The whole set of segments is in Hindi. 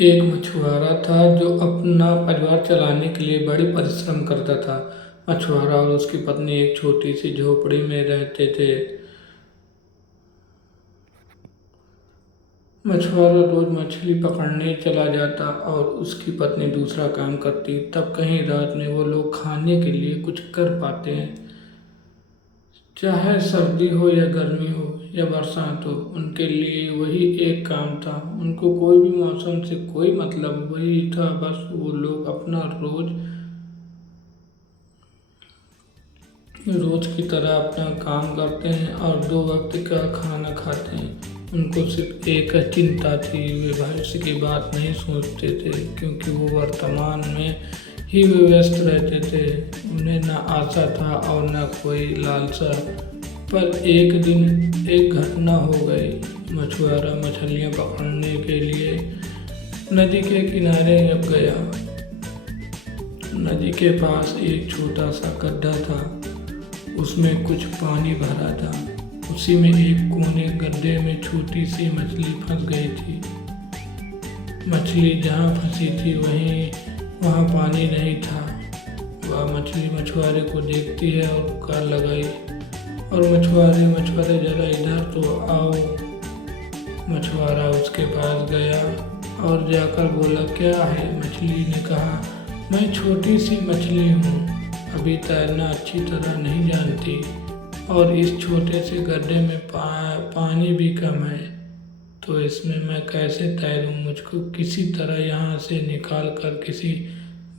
एक मछुआरा था जो अपना परिवार चलाने के लिए बड़ी परिश्रम करता था। मछुआरा और उसकी पत्नी एक छोटी सी झोपड़ी में रहते थे। मछुआरा रोज मछली पकड़ने चला जाता और उसकी पत्नी दूसरा काम करती। तब कहीं रात में वो लोग खाने के लिए कुछ कर पाते हैं। चाहे सर्दी हो या गर्मी हो या बरसात हो, उनके लिए वही एक काम था। उनको कोई भी मौसम से कोई मतलब वही था, बस वो लोग अपना रोज रोज की तरह अपना काम करते हैं और दो वक्त का खाना खाते हैं। उनको सिर्फ एक चिंता थी, वे भविष्य की बात नहीं सोचते थे क्योंकि वो वर्तमान में ही वे व्यस्त रहते थे। उन्हें न आशा था और न कोई लालसा। पर एक दिन एक घटना हो गई। मछुआरा मछलियाँ पकड़ने के लिए नदी के किनारे जब गया, नदी के पास एक छोटा सा गड्ढा था। उसमें कुछ पानी भरा था। उसी में एक कोने गड्ढे में छोटी सी मछली फंस गई थी। मछली जहाँ फंसी थी वहाँ पानी नहीं था। वह मछली मछुआरे को देखती है और पुकार लगाई, और मछुआरे मछुआरे जरा इधर तो आओ। मछुआरा उसके पास गया और जाकर बोला, क्या है? मछली ने कहा, मैं छोटी सी मछली हूँ, अभी तैरना अच्छी तरह नहीं जानती और इस छोटे से गड्ढे में पानी भी कम है, तो इसमें मैं कैसे तैरूं? मुझको किसी तरह यहाँ से निकाल कर किसी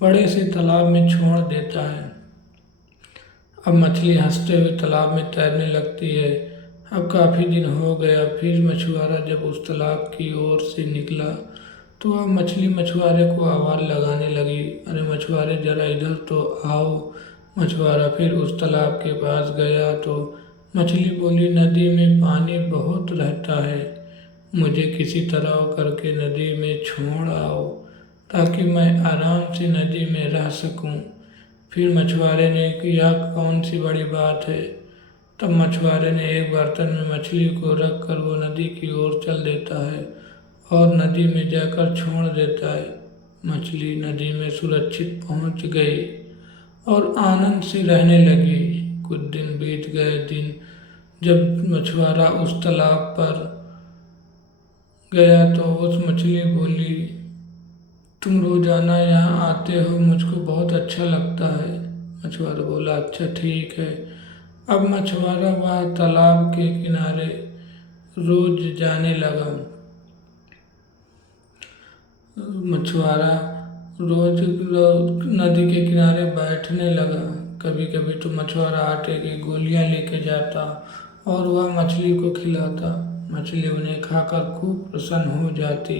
बड़े से तालाब में छोड़ देता है। अब मछली हंसते हुए तालाब में तैरने लगती है। अब काफ़ी दिन हो गया। फिर मछुआरा जब उस तालाब की ओर से निकला तो अब मछली मछुआरे को आवाज़ लगाने लगी, अरे मछुआरे जरा इधर तो आओ। मछुआरा फिर उस तालाब के पास गया तो मछली बोली, नदी में पानी बहुत रहता है, मुझे किसी तरह करके नदी में छोड़ आओ ताकि मैं आराम से नदी में रह सकूं। फिर मछुआरे ने किया, कौन सी बड़ी बात है। तब मछुआरे ने एक बर्तन में मछली को रख कर वो नदी की ओर चल देता है और नदी में जाकर छोड़ देता है। मछली नदी में सुरक्षित पहुंच गई और आनंद से रहने लगी। कुछ दिन बीत गए। जब मछुआरा उस तालाब पर गया तो उस मछली बोली, तुम रोजाना यहाँ आते हो, मुझको बहुत अच्छा लगता है। मछुआरा बोला, अच्छा ठीक है। अब मछुआरा वह तालाब के किनारे रोज जाने लगा। मछुआरा रोज नदी के किनारे बैठने लगा। कभी कभी तो मछुआरा आटे की गोलियां लेके जाता और वह मछली को खिलाता। मछली उन्हें खाकर खूब प्रसन्न हो जाती।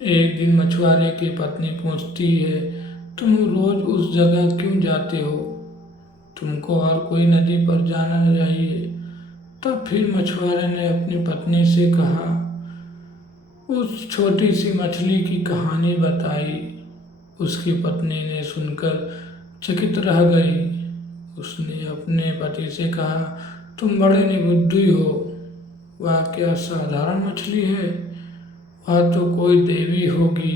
एक दिन मछुआरे की पत्नी पूछती है, तुम रोज उस जगह क्यों जाते हो? तुमको और कोई नदी पर जाना चाहिए। तब फिर मछुआरे ने अपनी पत्नी से कहा, उस छोटी सी मछली की कहानी बताई। उसकी पत्नी ने सुनकर चकित रह गई। उसने अपने पति से कहा, तुम बड़े निर्बुद्धि हो, वह क्या साधारण मछली है? वह तो कोई देवी होगी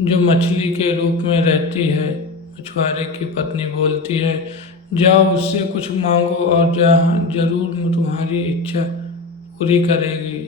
जो मछली के रूप में रहती है। मछुआरे की पत्नी बोलती है, जाओ उससे कुछ मांगो और जरूर तुम्हारी इच्छा पूरी करेगी।